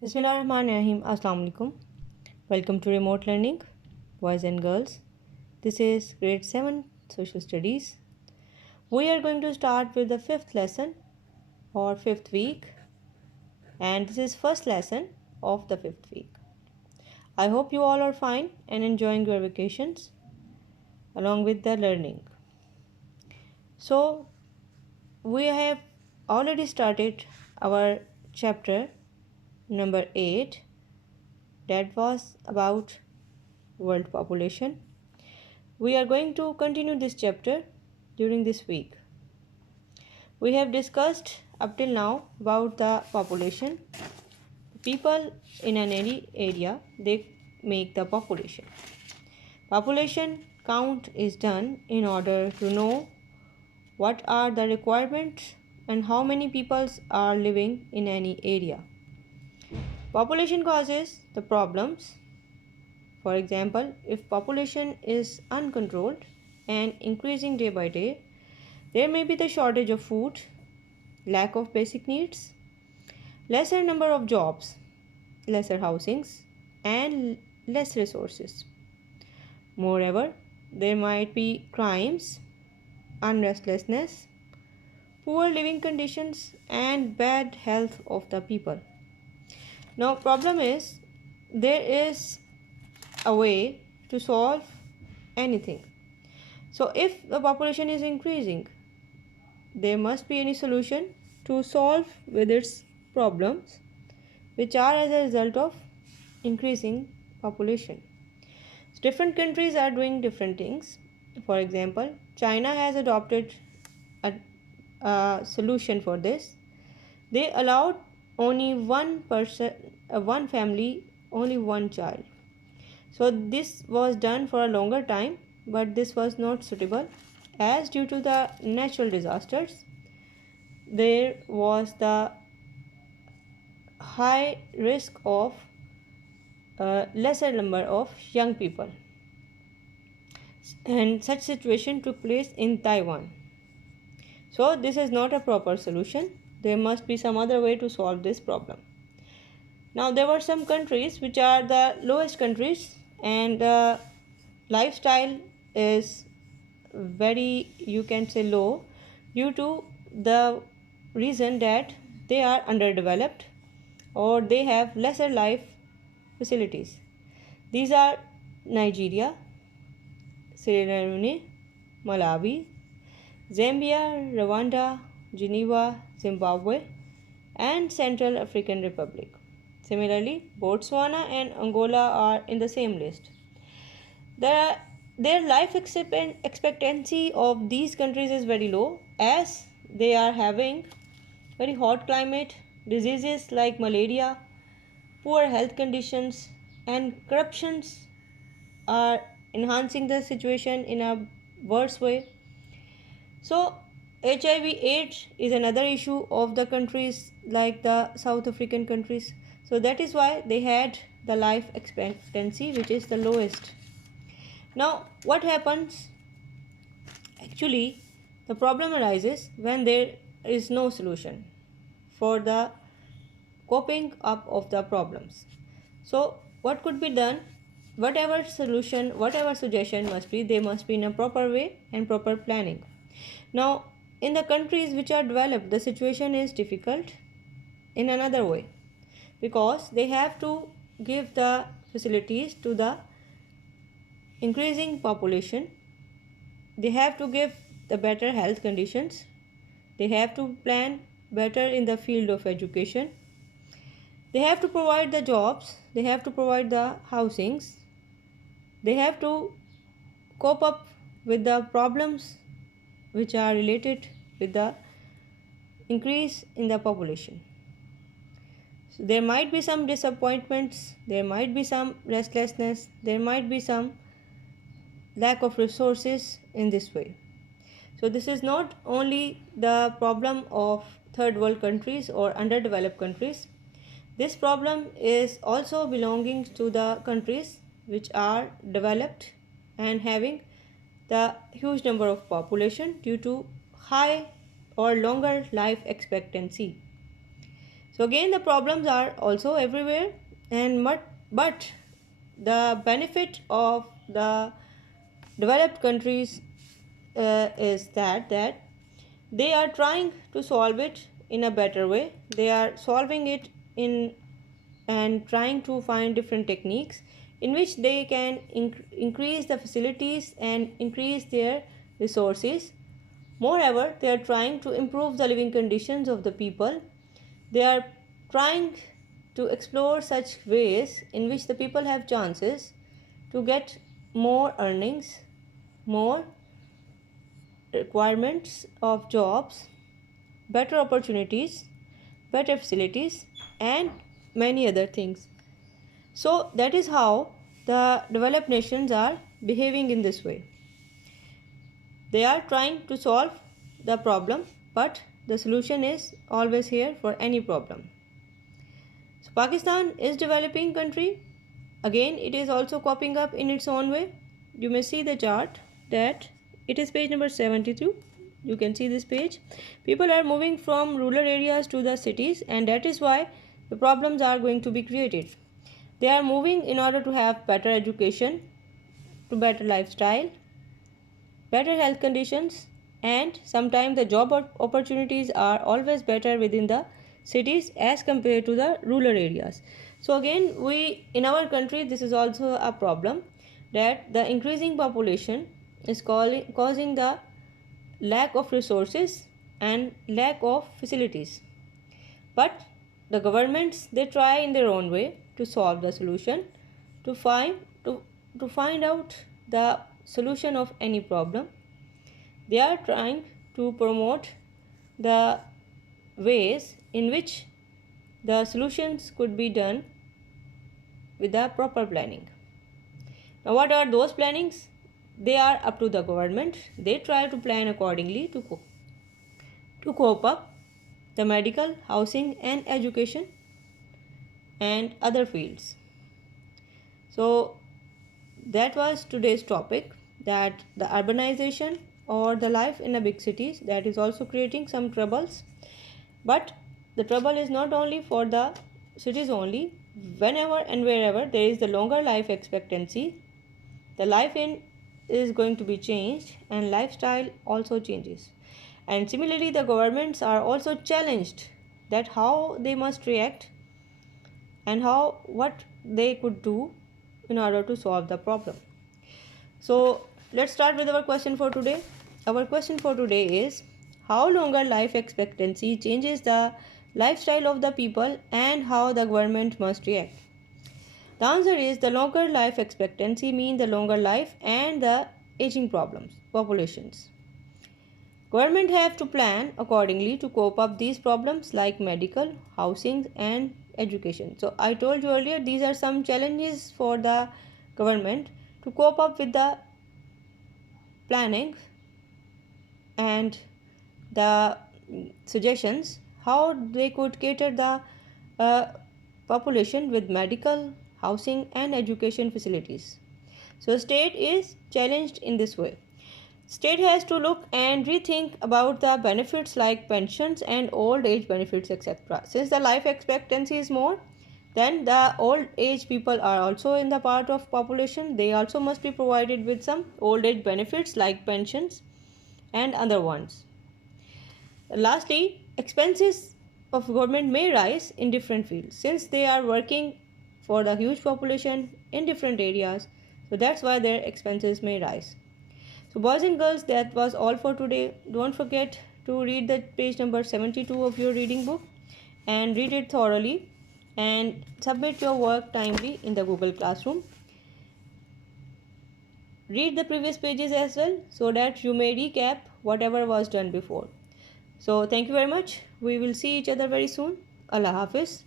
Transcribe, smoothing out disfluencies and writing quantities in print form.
Bismillahirrahmanirrahim. Assalamu alaikum. Welcome to Remote Learning, boys and girls. This is grade 7 Social Studies. We are going to start with the fifth lesson or fifth week, and this is first lesson of the fifth week. I hope you all are fine and enjoying your vacations along with the learning. So, we have already started our chapter number 8 that was about world population. We are going to continue this chapter during this week. We have discussed up till now about the population. People in an area, they make the population. Population count is done in order to know what are the requirements and how many peoples are living in any area. Population causes the problems. For example, if population is uncontrolled and increasing day by day, there may be the shortage of food, lack of basic needs, lesser number of jobs, lesser housings, and less resources. Moreover, there might be crimes, unrestlessness, poor living conditions, and bad health of the people. Now, problem is there is a way to solve anything. So, if the population is increasing, there must be any solution to solve with its problems, which are as a result of increasing population. So different countries are doing different things. For example, China has adopted a solution for this. They allowed only one person, one family, only one child. So this was done for a longer time, but this was not suitable as due to the natural disasters there was the high risk of lesser number of young people, and such situation took place in Taiwan. So this is not a proper solution. There must be some other way to solve this problem. Now there were some countries which are the lowest countries, and the lifestyle is very, you can say, low due to the reason that they are underdeveloped or they have lesser life facilities. These are Nigeria, Sierra Leone, Malawi, Zambia, Rwanda, Geneva, Zimbabwe, and Central African Republic. Similarly, Botswana and Angola are in the same list. Their life expectancy of these countries is very low as they are having very hot climate, diseases like malaria, poor health conditions, and corruptions are enhancing the situation in a worse way. So HIV/AIDS is another issue of the countries like the South African countries. So that is why they had the life expectancy which is the lowest. Now what happens? Actually, the problem arises when there is no solution for the coping up of the problems. So what could be done? Whatever solution, whatever suggestion must be, they must be in a proper way and proper planning. Now, in the countries which are developed, the situation is difficult in another way because they have to give the facilities to the increasing population. They have to give the better health conditions. They have to plan better in the field of education. They have to provide the jobs. They have to provide the housings. They have to cope up with the problems which are related with the increase in the population. So there might be some disappointments, there might be some restlessness, there might be some lack of resources in this way. So this is not only the problem of third world countries or underdeveloped countries. This problem is also belonging to the countries which are developed and having the huge number of population due to high or longer life expectancy. So again, the problems are also everywhere, and but the benefit of the developed countries is that they are trying to solve it in a better way. They are solving it in and trying to find different techniques in which they can increase the facilities and increase their resources. Moreover, they are trying to improve the living conditions of the people. They are trying to explore such ways in which the people have chances to get more earnings, more requirements of jobs, better opportunities, better facilities, and many other things. So that is how the developed nations are behaving in this way. They are trying to solve the problem, but the solution is always here for any problem. So Pakistan is developing country. Again, it is also copying up in its own way. You may see the chart that it is page number 72. You can see this page. People are moving from rural areas to the cities, and that is why the problems are going to be created. They are moving in order to have better education, to better lifestyle, better health conditions, and sometimes the job opportunities are always better within the cities as compared to the rural areas. So again, we in our country, this is also a problem, that the increasing population is causing the lack of resources and lack of facilities. But the governments, they try in their own way to solve the solution, to find to find out the solution of any problem. They are trying to promote the ways in which the solutions could be done with the proper planning. Now, what are those plannings? They are up to the government. They try to plan accordingly to cope up the medical, housing, and education and other fields. So that was today's topic, that the urbanization or the life in a big cities, that is also creating some troubles. But the trouble is not only for the cities only. Whenever and wherever there is the longer life expectancy, the life in is going to be changed and lifestyle also changes. And similarly, the governments are also challenged that how they must react and what they could do in order to solve the problem. So let's start with our question for today. Our question for today is, how longer life expectancy changes the lifestyle of the people and how the government must react? The answer is, the longer life expectancy means the longer life and the aging populations. Government have to plan accordingly to cope up these problems like medical, housing, and education. So I told you earlier, these are some challenges for the government to cope up with the planning and the suggestions how they could cater the population with medical, housing, and education facilities. So state is challenged in this way. State has to look and rethink about the benefits like pensions and old age benefits, etc. Since the life expectancy is more, then the old age people are also in the part of population. They also must be provided with some old age benefits like pensions and other ones. Lastly, expenses of government may rise in different fields since they are working for the huge population in different areas. So that's why their expenses may rise. So boys and girls, that was all for today. Don't forget to read the page number 72 of your reading book and read it thoroughly and submit your work timely in the Google Classroom. Read the previous pages as well so that you may recap whatever was done before. So thank you very much. We will see each other very soon. Allah Hafiz.